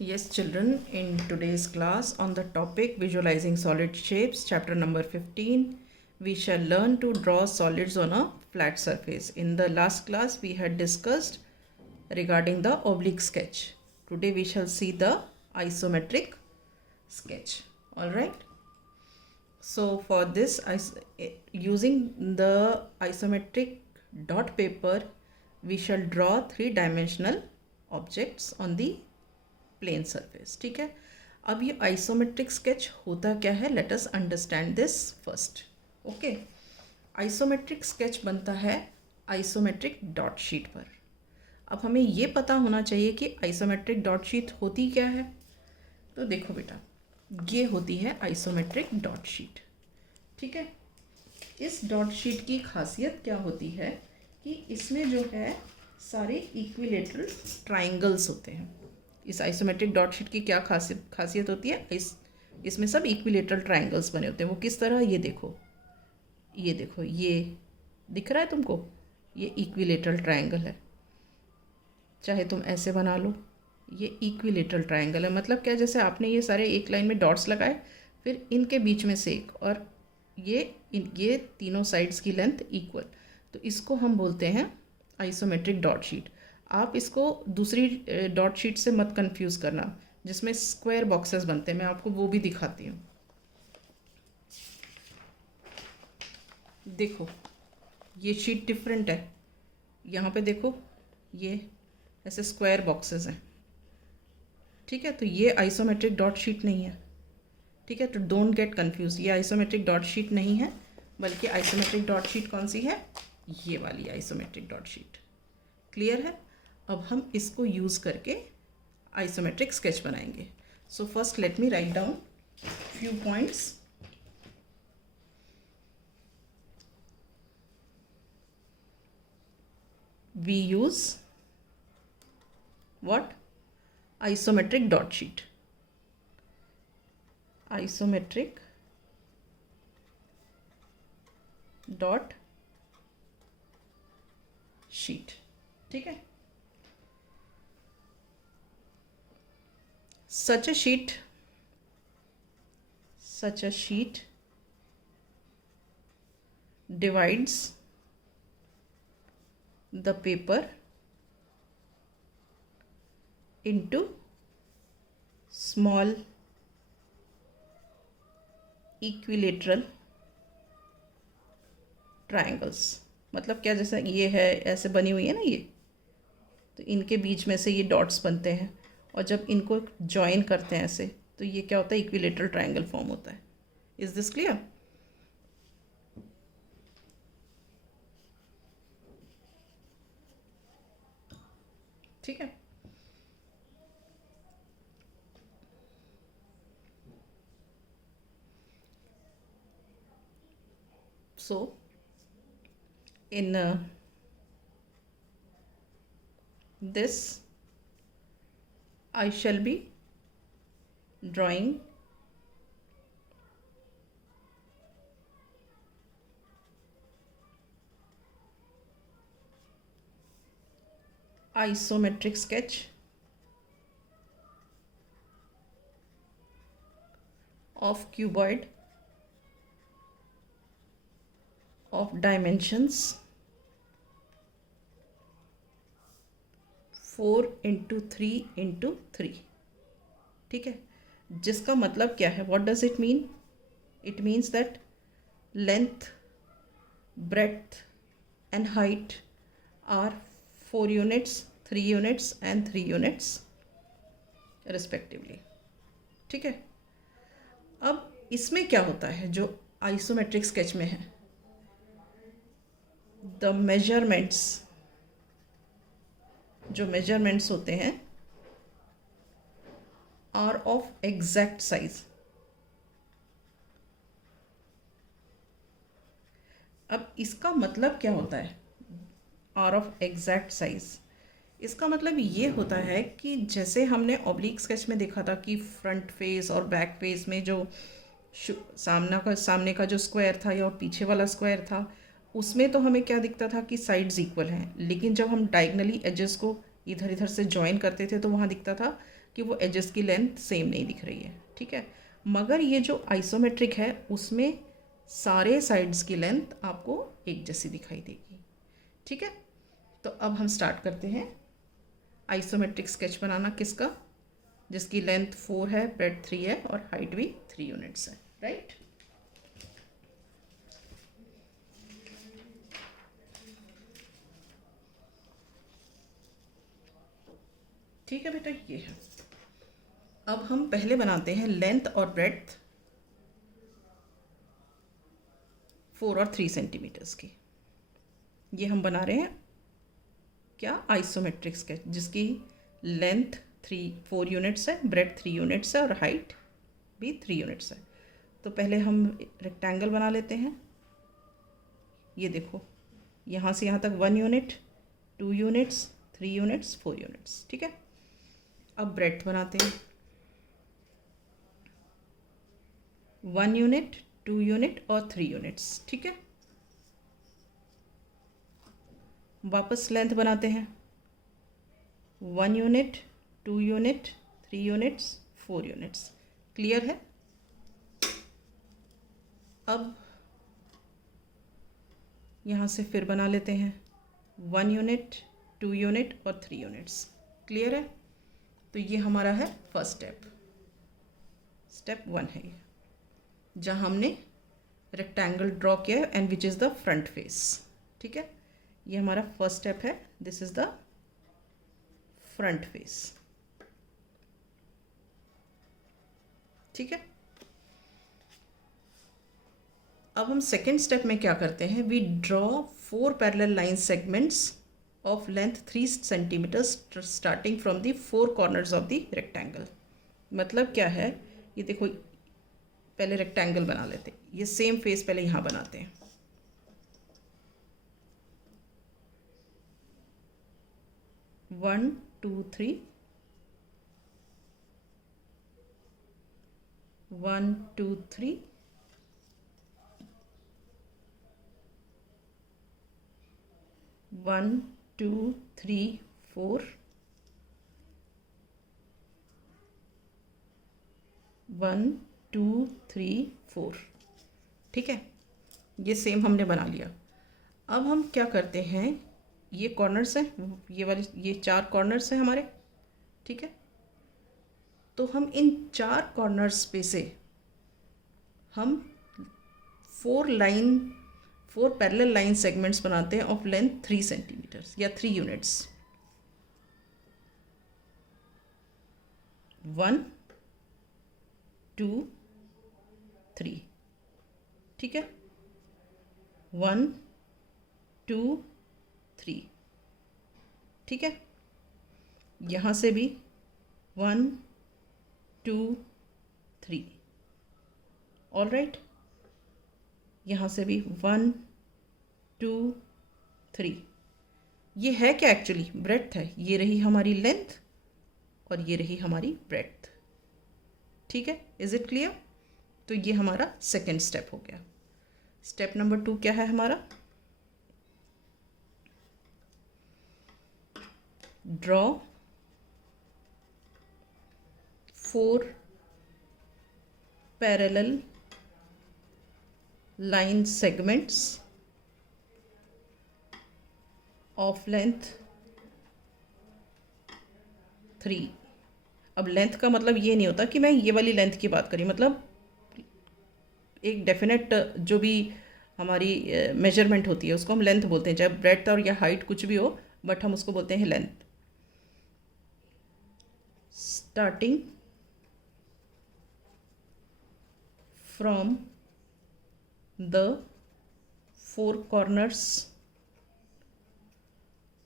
Yes, children, in today's class on the topic Visualizing Solid Shapes, chapter number 15, we shall learn to draw solids on a flat surface. In the last class, we had discussed regarding the oblique sketch. Today, we shall see the isometric sketch. All right. So, for this, using the isometric dot paper, we shall draw three-dimensional objects on the plane surface. ठीक है, अब ये isometric sketch होता क्या है, let us understand this first. Okay, isometric sketch बनता है isometric dot sheet पर. अब हमें ये पता होना चाहिए कि आइसोमेट्रिक डॉट शीट होती क्या है. तो देखो बेटा, ये होती है आइसोमेट्रिक डॉट शीट. ठीक है, इस डॉट शीट की खासियत क्या होती है कि इसमें जो है सारे इक्विलेटरल ट्राइंगल्स होते हैं. इस आइसोमेट्रिक डॉट शीट की क्या खासियत होती है, इसमें सब इक्विलेटरल ट्राइंगल्स बने होते हैं. वो किस तरह, ये देखो, ये दिख रहा है तुमको, ये इक्विलेटरल ट्राइंगल है. चाहे तुम ऐसे बना लो, ये इक्विलेटरल ट्राइंगल है. मतलब क्या, जैसे आपने ये सारे एक लाइन में डॉट्स लगाए, फिर इनके बीच में से एक, और ये तीनों साइड्स की लेंथ इक्वल, तो इसको हम बोलते हैं आइसोमेट्रिक डॉट शीट. आप इसको दूसरी डॉट शीट से मत कंफ्यूज करना जिसमें स्क्वायर बॉक्सेस बनते हैं. मैं आपको वो भी दिखाती हूँ. देखो, ये शीट डिफरेंट है. यहाँ पे देखो, ये ऐसे स्क्वायर बॉक्सेस हैं. ठीक है, तो ये आइसोमेट्रिक डॉट शीट नहीं है. ठीक है, तो डोंट गेट कंफ्यूज. ये आइसोमेट्रिक डॉट शीट नहीं है, बल्कि आइसोमेट्रिक डॉट शीट कौन सी है, ये वाली आइसोमेट्रिक डॉट शीट. क्लियर है. अब हम इसको यूज़ करके आइसोमेट्रिक स्केच बनाएंगे. So first let me write down few points. We use what, isometric dot sheet. Isometric dot sheet. ठीक है, such a sheet divides the paper into small equilateral triangles. मतलब क्या, जैसे ये है, ऐसे बनी हुई है ना ये, तो इनके बीच में से ये डॉट्स बनते हैं, और जब इनको जॉइन करते हैं ऐसे, तो ये क्या होता है, इक्विलेटरल ट्राइंगल फॉर्म होता है. Is this clear. ठीक है, so in this I shall be drawing isometric sketch of cuboid of dimensions 4x3x3. ठीक है, जिसका मतलब क्या है, what does it mean. It means that length, breadth and height are 4 units, 3 units and 3 units respectively. ठीक है, अब इसमें क्या होता है जो आइसोमेट्रिक स्केच में है, द मेजरमेंट्स, जो मेजरमेंट्स होते हैं आर ऑफ एग्जैक्ट साइज. अब इसका मतलब क्या होता है, आर ऑफ एग्जैक्ट साइज. इसका मतलब ये होता है कि जैसे हमने ऑब्लिक स्केच में देखा था कि फ्रंट फेस और बैक फेस में जो सामने का जो स्क्वायर था या पीछे वाला स्क्वायर था, उसमें तो हमें क्या दिखता था कि साइड्स इक्वल हैं, लेकिन जब हम डायगनली एजेस को इधर इधर से ज्वाइन करते थे तो वहाँ दिखता था कि वो एजेस की लेंथ सेम नहीं दिख रही है, ठीक है। मगर ये जो आइसोमेट्रिक है उसमें सारे साइड्स की लेंथ आपको एक जैसी दिखाई देगी, ठीक है। तो अब हम स्टार्ट करते हैं आइसोमेट्रिक स्केच बनाना, किसका, जिसकी लेंथ 4 है, ब्रेड 3 है और हाइट भी 3 यूनिट्स है, राइट। ठीक है बेटा, ये है। अब हम पहले बनाते हैं लेंथ और ब्रेड्थ 4 और 3 सेंटीमीटर्स की। ये हम बना रहे हैं क्या, आइसोमेट्रिक स्केच, जिसकी लेंथ 4 यूनिट्स है, ब्रेड 3 यूनिट्स है और हाइट भी 3 यूनिट्स है। तो पहले हम रेक्टेंगल बना लेते हैं। ये देखो, यहाँ से यहाँ तक 1 यूनिट, 2 यूनिट्स, 3 यूनिट्स, 4 यूनिट्स, ठीक है। अब ब्रेड्थ बनाते हैं, 1 यूनिट, 2 यूनिट और 3 यूनिट्स, ठीक है। वापस लेंथ बनाते हैं, 1 unit, 2 unit, 3 units, 4 units, clear है। अब यहाँ से फिर बना लेते हैं 1 यूनिट, 2 यूनिट और 3 यूनिट्स, क्लियर है। तो ये हमारा है फर्स्ट स्टेप, स्टेप 1 है ये, जहाँ हमने रेक्टेंगल ड्रॉ किया है and which is the front face, ठीक है। ये हमारा फर्स्ट स्टेप है, this is the front face, ठीक है। अब हम सेकेंड स्टेप में क्या करते हैं, we draw 4 parallel line segments of length 3 centimetres starting from the 4 corners of the rectangle. मतलब क्या है, ये देखो, पहले रेक्टेंगल बना लेते हैं, ये सेम फेस पहले यहाँ बनाते हैं, 1 2 3, 1 2 3, 1 2 3 4, 1 2 3 4, ठीक है। ये सेम हमने बना लिया। अब हम क्या करते हैं, ये कॉर्नर्स हैं, ये वाले, ये 4 कॉर्नर्स हैं हमारे, ठीक है। तो हम इन 4 कॉर्नर्स पे से हम 4 पैरेलल लाइन सेगमेंट्स बनाते हैं ऑफ लेंथ 3 सेंटीमीटर्स या 3 यूनिट्स, 1 2 3, ठीक है, 1 2 3, ठीक है। यहाँ से भी 1 2 3, ऑल राइट। यहाँ से भी 1 2 3। ये है क्या, एक्चुअली ब्रेड्थ है, ये रही हमारी लेंथ और ये रही हमारी ब्रेड्थ, ठीक है। Is it clear. तो ये हमारा सेकेंड स्टेप हो गया। स्टेप नंबर 2 क्या है हमारा, draw 4 parallel line segments of length 3। अब लेंथ का मतलब ये नहीं होता कि मैं ये वाली लेंथ की बात करी, मतलब एक डेफिनेट जो भी हमारी मेजरमेंट होती है उसको हम लेंथ बोलते हैं, चाहे ब्रेड्थ और या हाइट कुछ भी हो, बट हम उसको बोलते हैं length. Starting from the 4 corners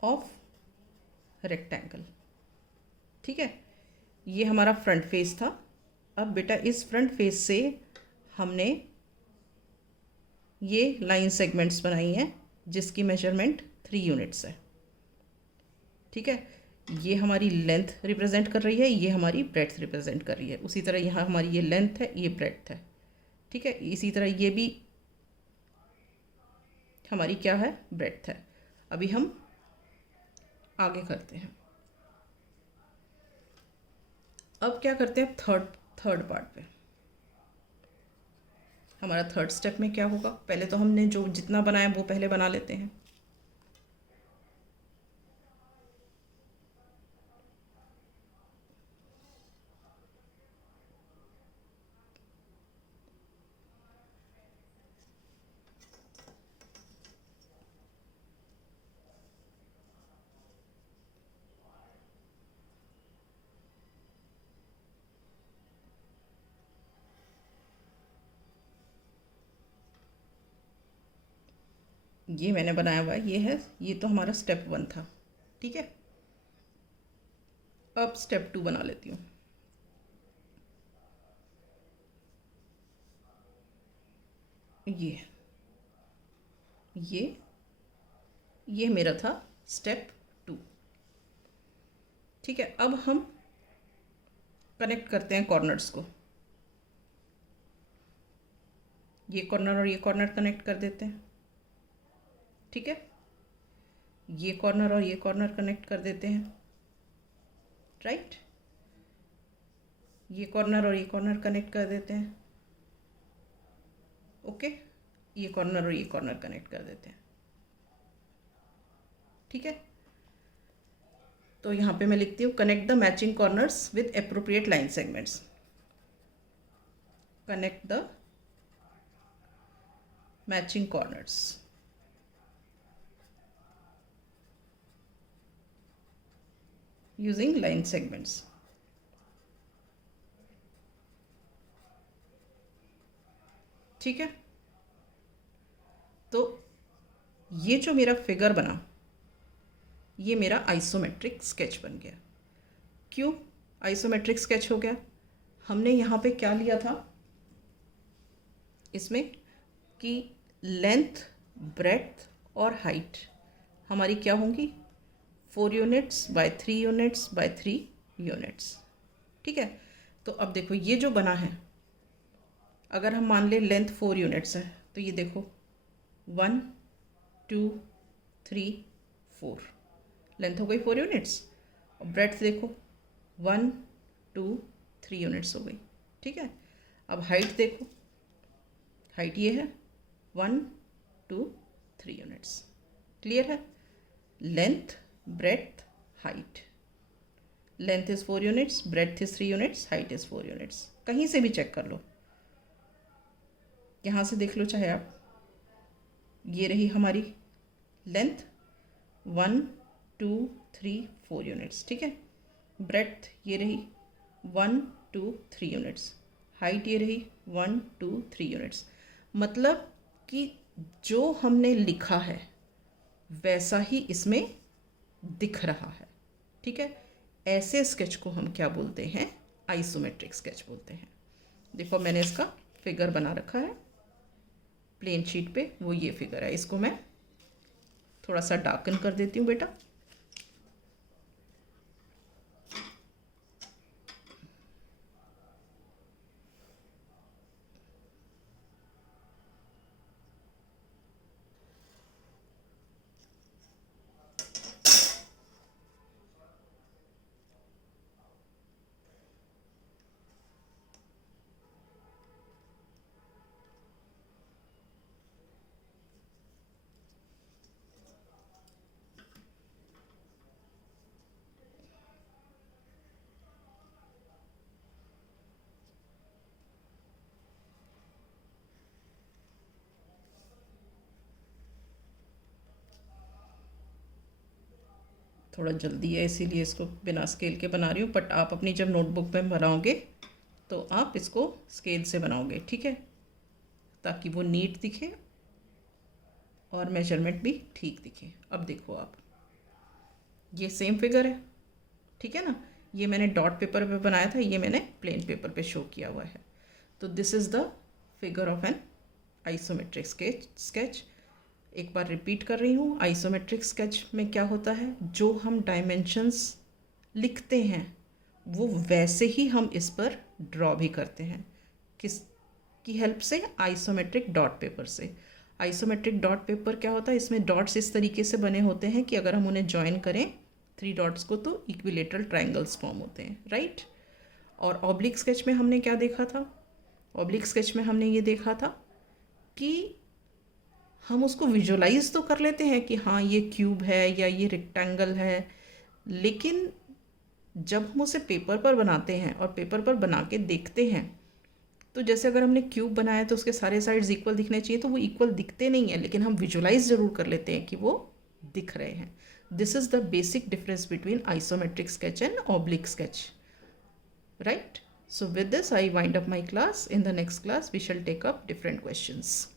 of rectangle, ठीक है। ये हमारा फ्रंट फेस था। अब बेटा इस फ्रंट फेस से हमने ये लाइन सेगमेंट्स बनाई हैं जिसकी मेजरमेंट 3 यूनिट्स है, ठीक है। ये हमारी लेंथ रिप्रेजेंट कर रही है, ये हमारी ब्रेड्थ रिप्रेजेंट कर रही है। उसी तरह यहाँ हमारी ये लेंथ है, ये ब्रेड्थ है, ठीक है। इसी तरह ये भी हमारी क्या है, ब्रेड्थ है। अभी हम आगे करते हैं। अब क्या करते हैं, थर्ड पार्ट पे। हमारा थर्ड स्टेप में क्या होगा, पहले तो हमने जो जितना बनाया वो पहले बना लेते हैं। ये मैंने बनाया हुआ है, ये है, ये तो हमारा स्टेप 1 था, ठीक है। अब स्टेप 2 बना लेती हूँ। ये मेरा था स्टेप 2, ठीक है। अब हम कनेक्ट करते हैं कॉर्नर्स को, ये कॉर्नर और ये कॉर्नर कनेक्ट कर देते हैं, ठीक है। ये कॉर्नर और ये कॉर्नर कनेक्ट कर देते हैं, राइट। ये कॉर्नर और ये कॉर्नर कनेक्ट कर देते हैं, ओके। ये कॉर्नर और ये कॉर्नर कनेक्ट कर देते हैं, ठीक है। तो यहाँ पे मैं लिखती हूँ, connect the matching corners with appropriate line segments. Connect the matching corners using line segments, ठीक है। तो ये जो मेरा फिगर बना, ये मेरा आइसोमेट्रिक स्केच बन गया। क्यों आइसोमेट्रिक स्केच हो गया, हमने यहाँ पे क्या लिया था इसमें कि लेंथ, ब्रेड्थ और हाइट हमारी क्या होंगी, 4 units by 3 units by 3 units, ठीक है। तो अब देखो ये जो बना है, अगर हम मान लें लेंथ 4 यूनिट्स है, तो ये देखो 1 2 3 4, लेंथ हो गई 4 यूनिट्स। और ब्रेड्थ देखो 1 2 3 यूनिट्स हो गई, ठीक है। अब हाइट देखो, हाइट ये है 1 2 3 यूनिट्स, क्लियर है। Length, breadth, height, length is 4 units, breadth is 3 units, height is 4 units। कहीं से भी चेक कर लो, यहाँ से देख लो चाहे आप। ये रही हमारी लेंथ 1 2 3 4 यूनिट्स, ठीक है। ब्रेड्थ ये रही 1 2 3 यूनिट्स, हाइट ये रही 1 2 3 यूनिट्स। मतलब कि जो हमने लिखा है वैसा ही इसमें दिख रहा है, ठीक है। ऐसे स्केच को हम क्या बोलते हैं, आइसोमेट्रिक स्केच बोलते हैं। देखो मैंने इसका फिगर बना रखा है प्लेन शीट पे, वो ये फिगर है। इसको मैं थोड़ा सा डार्कन कर देती हूँ बेटा। थोड़ा जल्दी है इसीलिए इसको बिना स्केल के बना रही हूँ, बट आप अपनी जब नोटबुक में बनाओगे तो आप इसको स्केल से बनाओगे, ठीक है, ताकि वो नीट दिखे और मेजरमेंट भी ठीक दिखे। अब देखो आप, ये सेम फिगर है, ठीक है ना। ये मैंने डॉट पेपर पे बनाया था, ये मैंने प्लेन पेपर पे शो किया हुआ है। तो this is the figure of an isometric sketch. एक बार रिपीट कर रही हूँ, आइसोमेट्रिक स्केच में क्या होता है, जो हम डायमेंशंस लिखते हैं वो वैसे ही हम इस पर ड्रॉ भी करते हैं। किस की हेल्प से, आइसोमेट्रिक डॉट पेपर से। आइसोमेट्रिक डॉट पेपर क्या होता है, इसमें डॉट्स इस तरीके से बने होते हैं कि अगर हम उन्हें ज्वाइन करें 3 डॉट्स को तो इक्विलेटरल ट्रायंगल्स फॉर्म होते हैं, राइट। और ऑब्लिक स्केच में हमने क्या देखा था? ऑब्लिक स्केच में हमने ये देखा था कि हम उसको विजुलाइज तो कर लेते हैं कि हाँ ये क्यूब है या ये रेक्टेंगल है, लेकिन जब हम उसे पेपर पर बनाते हैं और पेपर पर बना के देखते हैं तो जैसे अगर हमने क्यूब बनाया तो उसके सारे साइड्स इक्वल दिखने चाहिए, तो वो इक्वल दिखते नहीं हैं, लेकिन हम विजुलाइज ज़रूर कर लेते हैं कि वो दिख रहे हैं. This is the basic difference between isometric sketch and oblique sketch, right? So with this I wind up my class. In the next class we shall take up different questions.